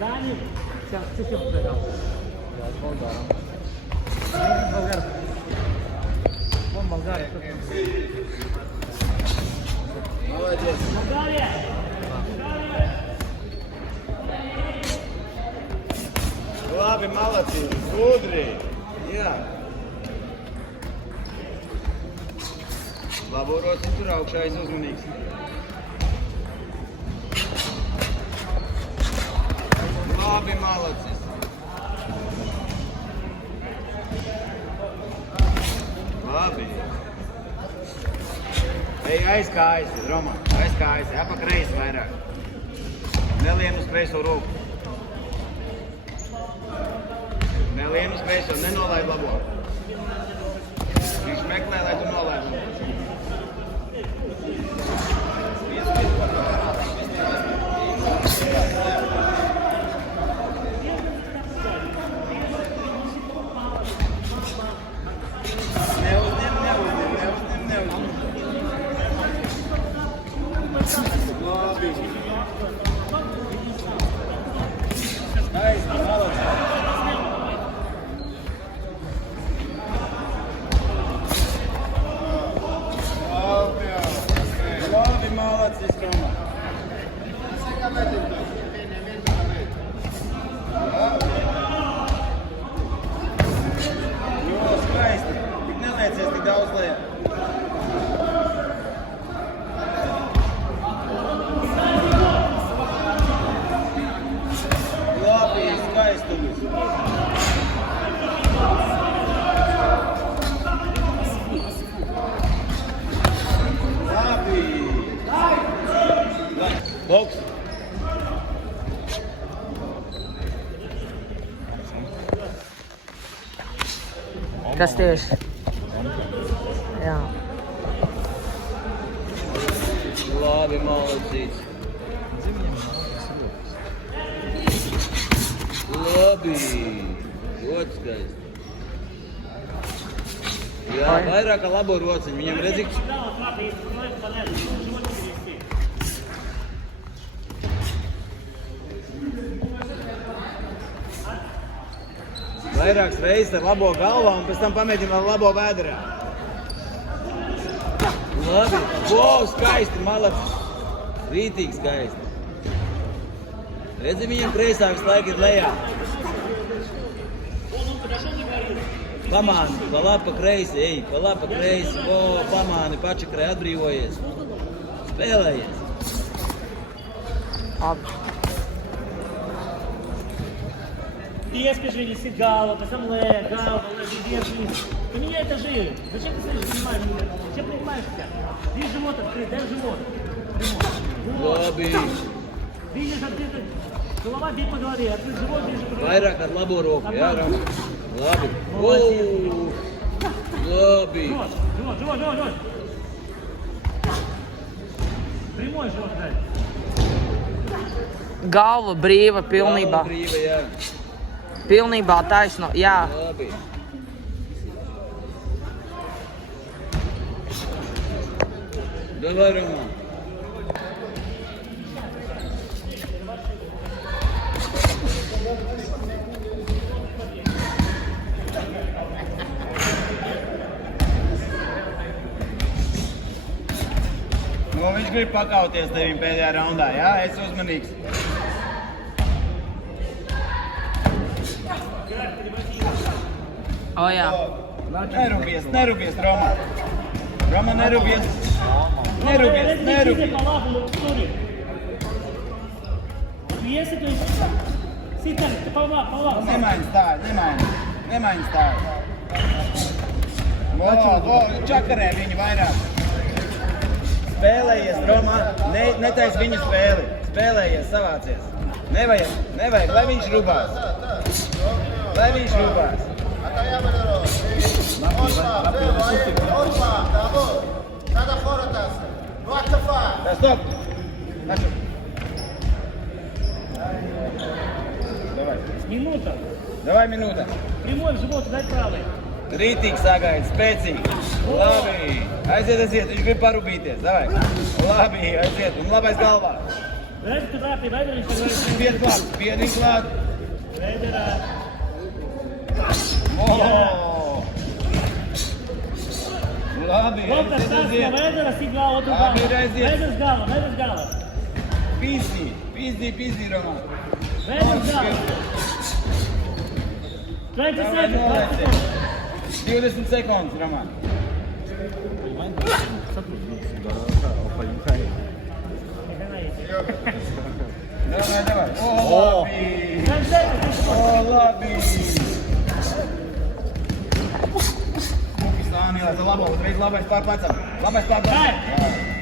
Dani, сейчас подбегал. Я с Болгаром. Болгар. Вон болгар. Молодец. Болгария! Labi, malaci, gudri. Jā. Labo rociņu tur augšā uzmanīgs. Labi, malacis. Labi. Ej, aizkājas, Roma. Aizkājas, apakreis vairāk. Nelien uz kreiso roku. Nelien uz kreiso, nenolaid labo. Viņš meklē, lai tu nolaid labo. Boks. Kas tieši? Jā. Labi, malacīts. Labi. Ļoti skaisti. Jā, vairāk kā labo rociņu. Viņam redzīgs. Vairākas reizes ar labo galvā un pēc tam pamēģinām ar labo vēderā. Labi. Wow, skaisti, malacis. Rītīgi skaisti. Redzi, viņam kreisā visu laiku ir lejā. Pamāni, pa labi, pa kreisi, ej, pa labi, pa kreisi. O, pamāni, pačakrē atbrīvojies. Spēlējies. Labi. Пешки висит голова, потом голова, вверх вниз. Поменяй этажи. Зачем ты снимаешь меня? Зачем принимаешь себя? Видишь живот открыть, дай живот. Labi. Видишь открыто. Голова бей по голове, открыть живот, бежи по голове. Vairāk ar labo roku, jā, Rama. Labi. Молодец. Labi. Живот. Прямой живот дай. Galva brīva, pilnībā. Galva brīva, jā. Pilnībā taisno, jā. Labi. Davai, Rama. Nu, viņš grib pakauties tevim pēdējā raundā, jā? Esi uzmanīgs. O, jā. Nerubies, Roma. Roma, nerubies. Nerubies. По лапу, стори. Если то есть... Ситар, ты по лапу. Nemaini stāju. O, čakarē viņu vairāk. Spēlējies, Roma. Netais viņu spēli. Spēlējies, savācies. Nevajag, lai viņš rubās. Да, стоп! Начал. Минута. Давай минута. Прямой в живот, дай правый. Rītīgi sagaida, spēcīgi. Labi. Aiziet, viņš grib parūpīties. Davai. Labi, aiziet. Un labais galvā. Redzi, tu trāpīja Vaideriņš, tad vairs Spied klāt, spiedī klāt. Veiderā. Labi, Loptas stāsts no Veidera, sit galva, otru galva. Labi, aiziet. Veiders galva. Pīzdī, Roman. Veiders galva. 20 sekundes. 20 sekundes, Roman. Давай. О, labi. 10 sekundes. O, labi. Stāni, lai tu labo, uzreiz labais pār plecam. Vai!